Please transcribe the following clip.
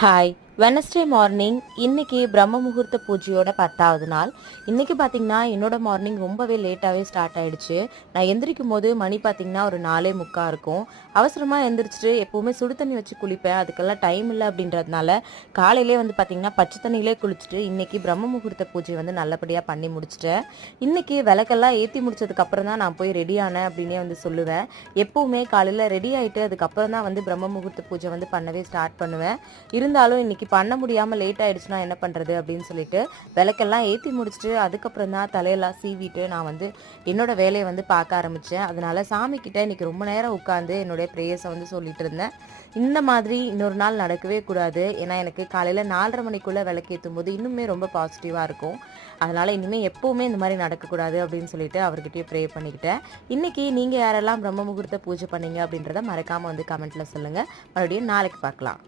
Hi Wednesday morning இன்னைக்கு பிரம்ம முகூர்த்த பூஜையோட 10வது நாள். இன்னைக்கு பார்த்தீங்கன்னா என்னோட மார்னிங் ரொம்பவே லேட்டாகவே ஸ்டார்ட் ஆயிடுச்சு. நான் எந்திரிக்கும் போது மணி பார்த்தீங்கன்னா ஒரு 4:45 இருக்கும். அவசரமாக எந்திரிச்சிட்டு எப்போவுமே சுடு தண்ணி வச்சு குளிப்பேன். அதுக்கெல்லாம் டைம் இல்லை அப்படின்றதுனால காலையிலே வந்து பார்த்தீங்கன்னா பச்சை தண்ணியிலே குளிச்சுட்டு இன்னைக்கு பிரம்ம முகூர்த்த பூஜை வந்து நல்லபடியாக பண்ணி முடிச்சிட்டேன். இன்னைக்கு விளக்கெல்லாம் ஏற்றி முடிச்சதுக்கப்புறம் தான் நான் போய் ரெடி ஆனேன் அப்படின்னே வந்து சொல்லுவேன். எப்போவுமே காலையில் ரெடி ஆகிட்டு அதுக்கப்புறம் தான் வந்து பிரம்ம முகூர்த்த பூஜை வந்து பண்ணவே ஸ்டார்ட் பண்ணுவேன். இருந்தாலும் இன்னைக்கு பண்ண முடியாமல் லேட் ஆயிடுச்சுன்னா என்ன பண்ணுறது அப்படின்னு சொல்லிட்டு விளக்கெல்லாம் ஏற்றி முடிச்சுட்டு அதுக்கப்புறம் தான் தலையெல்லாம் சீவிட்டு நான் வந்து என்னோட வேலையை வந்து பார்க்க ஆரம்பித்தேன். அதனால சாமிக்கிட்ட இன்னைக்கு ரொம்ப நேரம் உட்காந்து என்னுடைய ப்ரேயர்ஸை வந்து சொல்லிட்டு இருந்தேன். இந்த மாதிரி இன்னொரு நாள் நடக்கவே கூடாது. ஏன்னா எனக்கு காலையில் 4:30 மணிக்குள்ளே விளக்கேற்றும் போது இன்னுமே ரொம்ப பாசிட்டிவாக இருக்கும். அதனால் இனிமேல் எப்போவுமே இந்த மாதிரி நடக்கக்கூடாது அப்படின்னு சொல்லிட்டு அவர்கிட்டயே ப்ரே பண்ணிக்கிட்டேன். இன்னைக்கு நீங்கள் யாரெல்லாம் பிரம்ம முகூர்த்த பூஜை பண்ணீங்க அப்படின்றத மறக்காமல் வந்து கமெண்ட்டில் சொல்லுங்கள். மறுபடியும் நாளைக்கு பார்க்கலாம்.